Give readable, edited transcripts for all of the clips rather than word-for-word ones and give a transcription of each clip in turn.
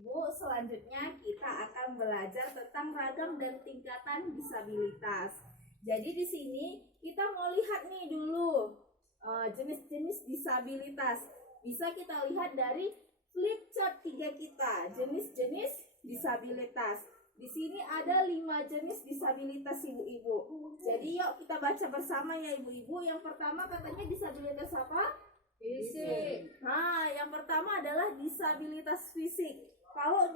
Ibu, selanjutnya kita akan belajar tentang ragam dan tingkatan disabilitas. Jadi di sini kita mau lihat nih dulu jenis-jenis disabilitas. Bisa kita lihat dari flip chart 3 kita, jenis-jenis disabilitas. Di sini ada 5 jenis disabilitas ibu-ibu. Jadi yuk kita baca bersama ya ibu-ibu. Yang pertama katanya disabilitas apa? Fisik. Nah, yang pertama adalah disabilitas fisik. Kalau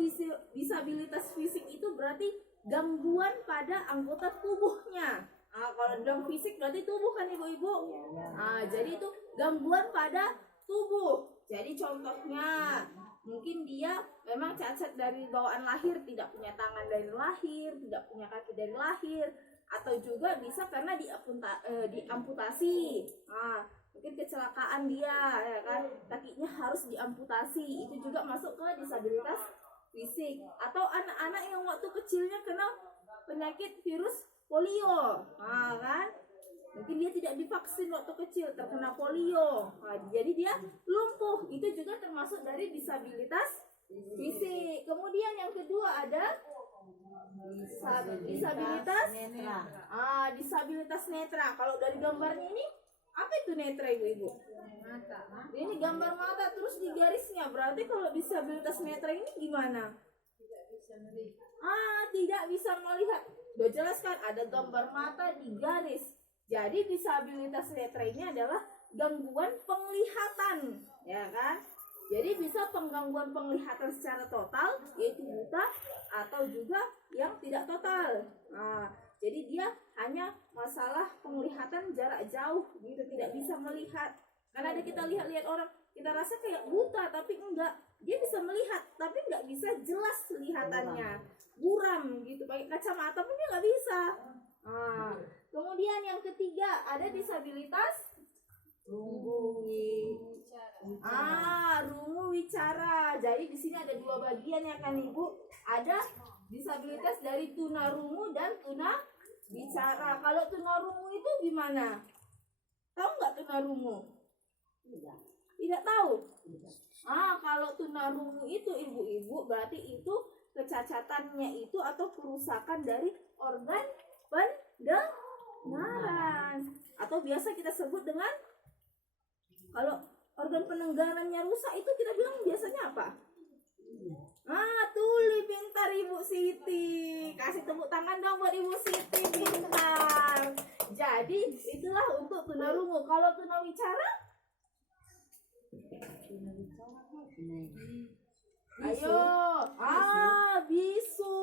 disabilitas fisik itu berarti gangguan pada anggota tubuhnya. Nah, kalau bilang fisik berarti tubuh kan ibu-ibu? Nah, jadi itu gangguan pada tubuh. Jadi contohnya mungkin dia memang cacat dari bawaan lahir, tidak punya tangan dari lahir, tidak punya kaki dari lahir, atau juga bisa karena diamputasi. Nah, mungkin kecelakaan dia, ya kan, kakinya harus diamputasi, itu juga masuk ke disabilitas fisik. Atau anak-anak yang waktu kecilnya kena penyakit virus polio, nah kan, mungkin dia tidak divaksin waktu kecil, terkena polio, nah, jadi dia lumpuh, itu juga termasuk dari disabilitas fisik. Kemudian yang kedua ada disabilitas netra. Disabilitas netra. Kalau dari gambarnya ini apa itu netra ibu-ibu? Mata. Ini gambar mata terus di garisnya. Berarti kalau disabilitas netra ini gimana? Tidak bisa melihat. Tidak bisa melihat. Udah jelas kan ada gambar mata di garis. Jadi disabilitas netra ini adalah gangguan penglihatan, ya kan? Jadi bisa penggangguan penglihatan secara total, yaitu buta, atau juga yang tidak total. Nah, jadi dia hanya masalah penglihatan jarak jauh, gitu, tidak bisa melihat. Karena ada kita lihat orang, kita rasa kayak buta, tapi enggak. Dia bisa melihat, tapi enggak bisa jelas lihatannya. Buram gitu, pakai kacamata pun dia enggak bisa. Nah, kemudian yang ketiga ada disabilitas rungu wicara. Jadi di sini ada 2 bagian ya kan ibu. Ada disabilitas dari tunarungu dan tuna bicara. Kalau tunarungu itu gimana? Tahu nggak tunarungu? Tidak tahu. Kalau tunarungu itu ibu-ibu berarti itu kecacatannya itu atau kerusakan dari organ pendengaran, atau biasa kita sebut dengan, kalau organ pendengarannya rusak itu kita bilang biasanya apa? Tuli, pintar Ibu Siti. Kasih tepuk tangan dong buat Ibu Siti, pintar. Jadi itulah untuk tunarungu. Kalau tunawicara? Ayo. Bisu.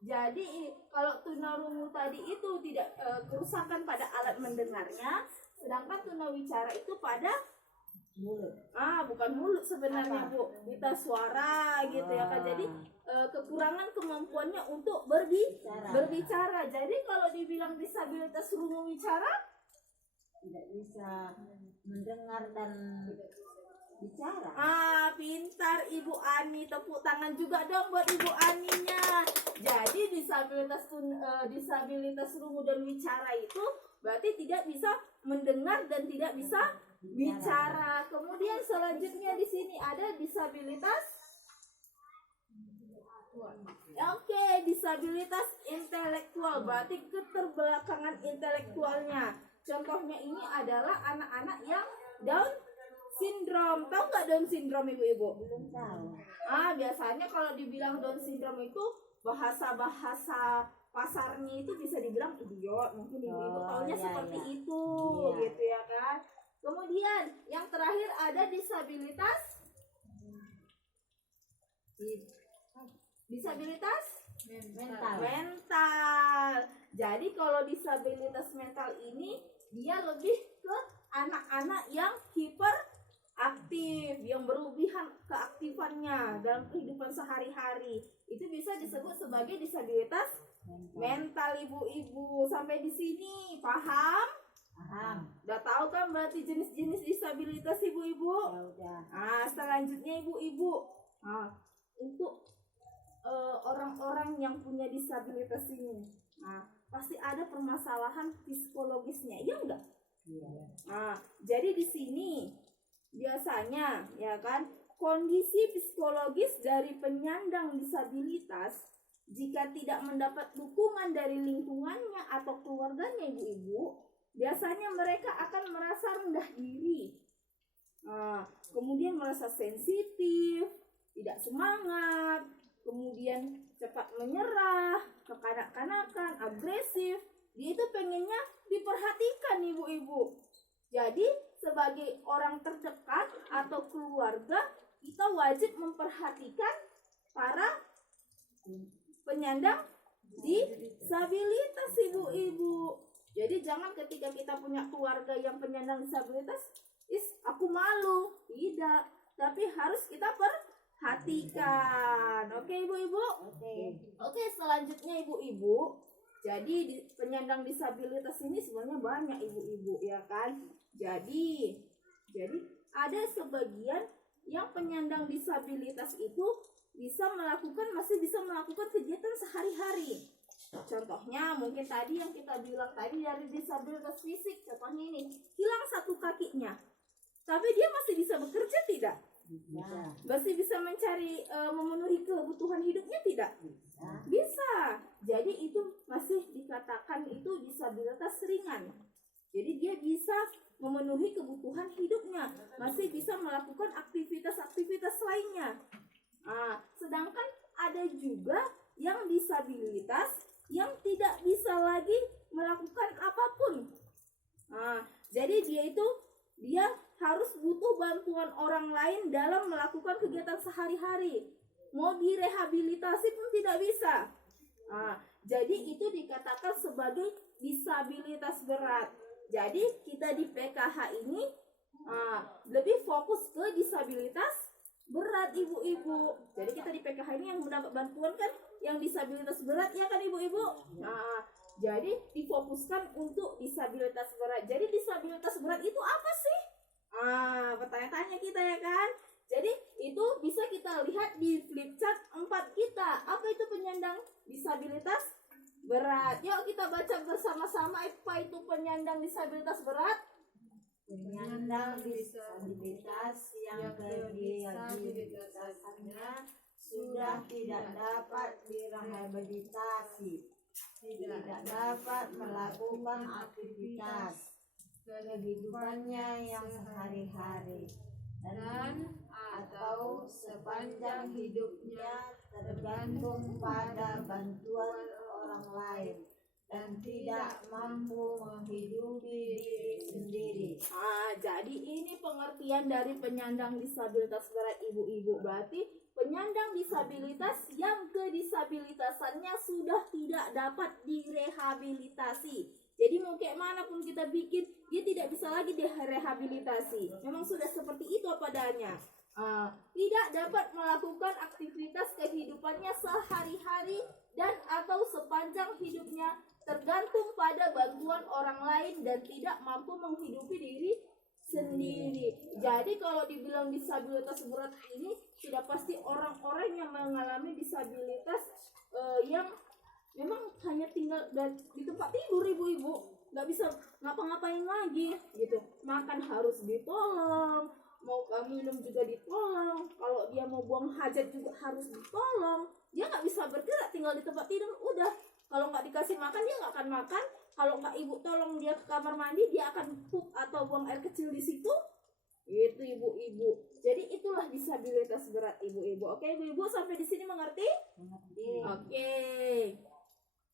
Jadi kalau tunarungu tadi itu tidak kerusakan pada alat mendengarnya, sedangkan tunawicara itu pada mulut. Bukan mulut sebenarnya Bu, kita suara gitu ya kan. Jadi kekurangan kemampuannya untuk berbicara. Jadi kalau dibilang disabilitas rungu wicara, tidak bisa mendengar dan bicara. Pintar Ibu Ani, tepuk tangan juga dong buat Ibu Aninya. Jadi disabilitas rungu dan wicara itu berarti tidak bisa mendengar dan tidak bisa bicara. Kemudian selanjutnya di sini ada disabilitas disabilitas intelektual, berarti keterbelakangan intelektualnya. Contohnya ini adalah anak-anak yang Down syndrome. Tahu nggak Down syndrome ibu-ibu? Belum tahu. Biasanya kalau dibilang Down syndrome itu bahasa pasarnya itu bisa dibilang idiot. Mungkin ibu-ibu taunya seperti itu, gitu ya kan. Kemudian yang terakhir ada disabilitas mental. Jadi kalau disabilitas mental ini dia lebih ke anak-anak yang hiperaktif, yang berlebihan keaktifannya dalam kehidupan sehari-hari. Itu bisa disebut sebagai disabilitas mental ibu-ibu. Sampai di sini paham? Udah tahu kan berarti jenis-jenis disabilitas ibu-ibu? Ya, selanjutnya ibu-ibu, untuk orang-orang yang punya disabilitas ini, pasti ada permasalahan psikologisnya, iya enggak? Jadi di sini biasanya ya kan kondisi psikologis dari penyandang disabilitas jika tidak mendapat dukungan dari lingkungannya atau keluarganya ibu-ibu, biasanya mereka akan merasa rendah diri, kemudian merasa sensitif, tidak semangat, kemudian cepat menyerah, kekanak-kanakan, agresif. Dia itu pengennya diperhatikan ibu-ibu. Jadi sebagai orang terdekat atau keluarga, kita wajib memperhatikan para penyandang disabilitas ibu-ibu. Jadi jangan ketika kita punya keluarga yang penyandang disabilitas, aku malu. Tidak, tapi harus kita perhatikan. Oke ibu-ibu? Oke, selanjutnya ibu-ibu. Jadi penyandang disabilitas ini sebenarnya banyak ibu-ibu, ya kan? Jadi ada sebagian yang penyandang disabilitas itu masih bisa melakukan kegiatan sehari-hari. Contohnya mungkin tadi yang kita bilang tadi dari disabilitas fisik, contohnya ini, hilang satu kakinya. Tapi dia masih bisa bekerja tidak? Masih bisa mencari memenuhi kebutuhan hidupnya tidak? Bisa. Jadi itu masih dikatakan itu disabilitas ringan. Jadi dia bisa memenuhi kebutuhan hidupnya, masih bisa melakukan aktivitas-aktivitas lainnya. Sedangkan ada juga yang disabilitas yang tidak bisa lagi melakukan apapun. Jadi dia harus butuh bantuan orang lain dalam melakukan kegiatan sehari-hari. Mau direhabilitasi pun tidak bisa. Jadi itu dikatakan sebagai disabilitas berat. Jadi kita di PKH ini lebih fokus ke disabilitas berat ibu-ibu. Jadi kita di PKH ini yang mendapat bantuan kan yang disabilitas berat, ya kan ibu-ibu? Jadi difokuskan untuk disabilitas berat. Jadi disabilitas berat itu apa sih? Bertanya-tanya kita, ya kan? Jadi itu bisa kita lihat di flip chart 4 kita. Apa itu penyandang disabilitas berat? Yuk kita baca bersama-sama apa itu penyandang disabilitas berat. Penyandang disabilitas yang disabilitasnya sudah tidak dapat direhabilitasi, tidak dapat melakukan aktivitas kehidupannya yang sehari-hari, dan atau sepanjang hidupnya tergantung pada bantuan orang lain dan tidak mampu menghidupi diri sendiri. Jadi ini pengertian dari penyandang disabilitas berat ibu-ibu. Berarti penyandang disabilitas yang kedisabilitasannya sudah tidak dapat direhabilitasi. Jadi mau kayak mana pun kita bikin, dia tidak bisa lagi direhabilitasi. Memang sudah seperti itu apa adanya. Tidak dapat melakukan aktivitas kehidupannya sehari-hari dan atau sepanjang hidupnya, tergantung pada bantuan orang lain dan tidak mampu menghidupi diri sendiri. Jadi kalau dibilang disabilitas berat ini sudah pasti orang-orang yang mengalami disabilitas yang memang hanya tinggal di tempat tidur ibu-ibu, nggak bisa ngapa-ngapain lagi gitu. Makan harus ditolong, mau minum juga ditolong, kalau dia mau buang hajat juga harus ditolong. Dia nggak bisa bergerak, tinggal di tempat tidur udah. Kalau nggak dikasih makan dia nggak akan makan. Kalau nggak ibu tolong dia ke kamar mandi, dia akan pup atau buang air kecil di situ. Itu ibu-ibu. Jadi itulah disabilitas berat ibu-ibu. Oke ibu-ibu, sampai di sini mengerti?